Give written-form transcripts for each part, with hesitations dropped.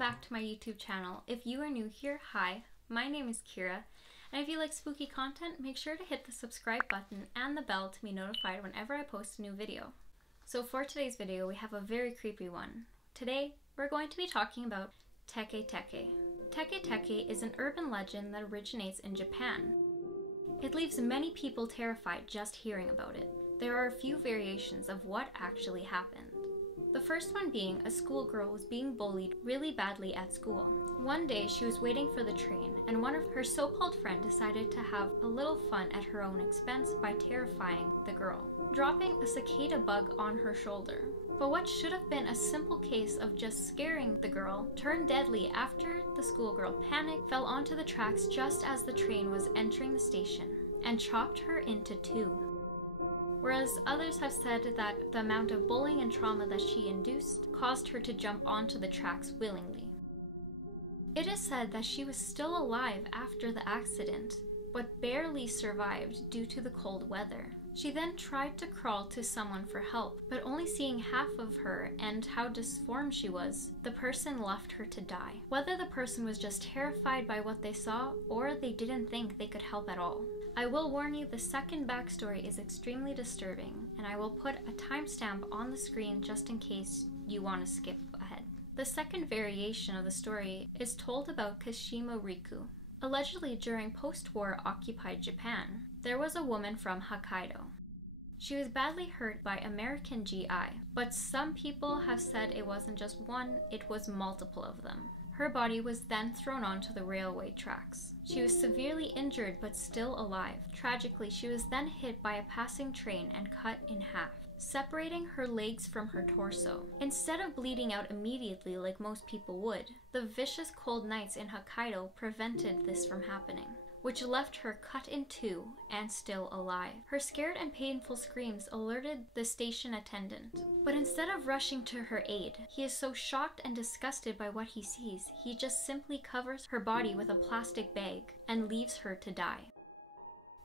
back to my YouTube channel. If you are new here, hi, my name is Keera, and if you like spooky content, make sure to hit the subscribe button and the bell to be notified whenever I post a new video. So for today's video, we have a very creepy one. Today, we're going to be talking about Teke Teke. Teke Teke is an urban legend that originates in Japan. It leaves many people terrified just hearing about it. There are a few variations of what actually happened. The first one being a schoolgirl was being bullied really badly at school. One day she was waiting for the train and one of her so-called friends decided to have a little fun at her own expense by terrifying the girl, dropping a cicada bug on her shoulder. But what should have been a simple case of just scaring the girl turned deadly after the schoolgirl panicked, fell onto the tracks just as the train was entering the station, and chopped her into two. Whereas others have said that the amount of bullying and trauma that she induced caused her to jump onto the tracks willingly. It is said that she was still alive after the accident, but barely survived due to the cold weather. She then tried to crawl to someone for help, but only seeing half of her and how disformed she was, the person left her to die. Whether the person was just terrified by what they saw or they didn't think they could help at all. I will warn you, the second backstory is extremely disturbing, and I will put a timestamp on the screen just in case you want to skip ahead. The second variation of the story is told about Kashima Riku. Allegedly during post-war occupied Japan, there was a woman from Hokkaido. She was badly hurt by American GI, but some people have said it wasn't just one, it was multiple of them. Her body was then thrown onto the railway tracks. She was severely injured but still alive. Tragically, she was then hit by a passing train and cut in half, separating her legs from her torso. Instead of bleeding out immediately like most people would, the vicious cold nights in Hokkaido prevented this from happening, which left her cut in two and still alive. Her scared and painful screams alerted the station attendant. But instead of rushing to her aid, he is so shocked and disgusted by what he sees, he just simply covers her body with a plastic bag and leaves her to die.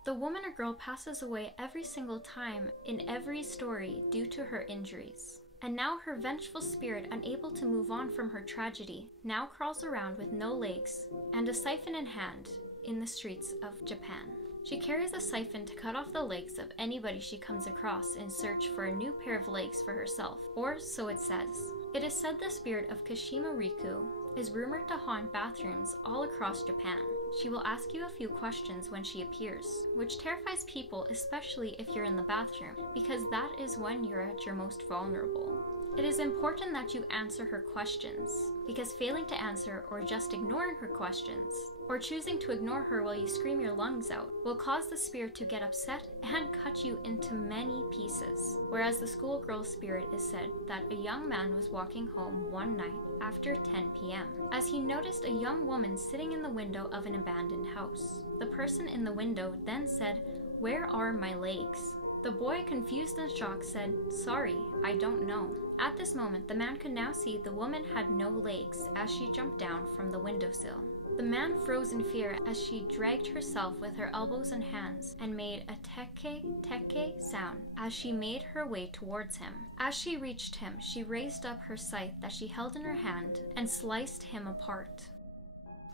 The woman or girl passes away every single time in every story due to her injuries. And now her vengeful spirit, unable to move on from her tragedy, now crawls around with no legs and a siphon in hand in the streets of Japan. She carries a siphon to cut off the legs of anybody she comes across in search for a new pair of legs for herself, or so it says. It is said the spirit of Kashima Riku is rumored to haunt bathrooms all across Japan. She will ask you a few questions when she appears, which terrifies people, especially if you're in the bathroom, because that is when you're at your most vulnerable. It is important that you answer her questions, because failing to answer or just ignoring her questions, or choosing to ignore her while you scream your lungs out, will cause the spirit to get upset and cut you into many pieces. Whereas the schoolgirl spirit is said that a young man was walking home one night after 10 p.m. as he noticed a young woman sitting in the window of an abandoned house. The person in the window then said, "Where are my legs?" The boy, confused and shocked, said, "Sorry, I don't know." At this moment, the man could now see the woman had no legs as she jumped down from the windowsill. The man froze in fear as she dragged herself with her elbows and hands and made a Teke Teke sound as she made her way towards him. As she reached him, she raised up her scythe that she held in her hand and sliced him apart.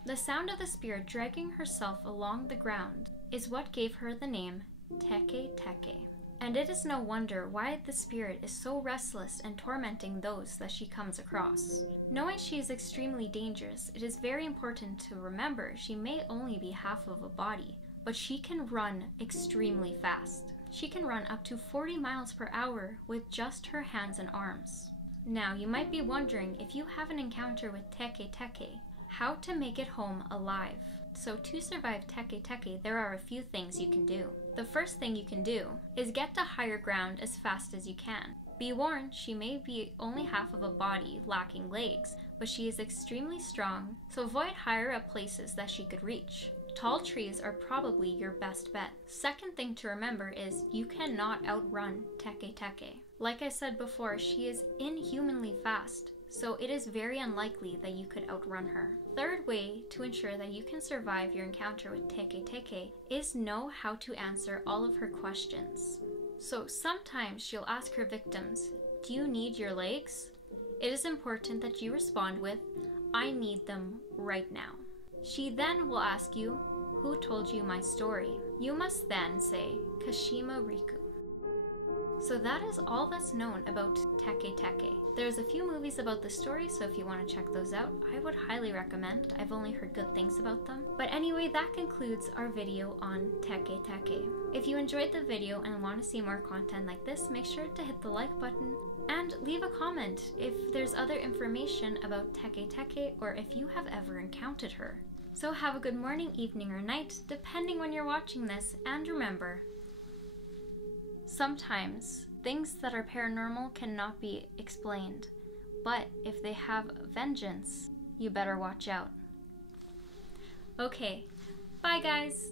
The sound of the spirit dragging herself along the ground is what gave her the name Teke Teke. And it is no wonder why the spirit is so restless and tormenting those that she comes across. Knowing she is extremely dangerous, it is very important to remember she may only be half of a body, but she can run extremely fast. She can run up to 40 miles per hour with just her hands and arms. Now, you might be wondering, if you have an encounter with Teke Teke, how to make it home alive. So to survive Teke Teke, there are a few things you can do. The first thing you can do is get to higher ground as fast as you can. Be warned, she may be only half of a body lacking legs, but she is extremely strong, so avoid higher up places that she could reach. Tall trees are probably your best bet. Second thing to remember is you cannot outrun Teke Teke. Like I said before, she is inhumanly fast, so it is very unlikely that you could outrun her. Third way to ensure that you can survive your encounter with Teke Teke is know how to answer all of her questions. So sometimes she'll ask her victims, "Do you need your legs?" It is important that you respond with, I need them right now. She then will ask you, who told you my story? You must then say, Kashima Riku. So that is all that's known about Teke Teke. There's a few movies about the story, so if you want to check those out, I would highly recommend. I've only heard good things about them. But anyway, that concludes our video on Teke Teke. If you enjoyed the video and want to see more content like this, make sure to hit the like button and leave a comment if there's other information about Teke Teke or if you have ever encountered her. So have a good morning, evening, or night, depending when you're watching this, and remember, sometimes things that are paranormal cannot be explained, but if they have vengeance, you better watch out. Okay, bye guys!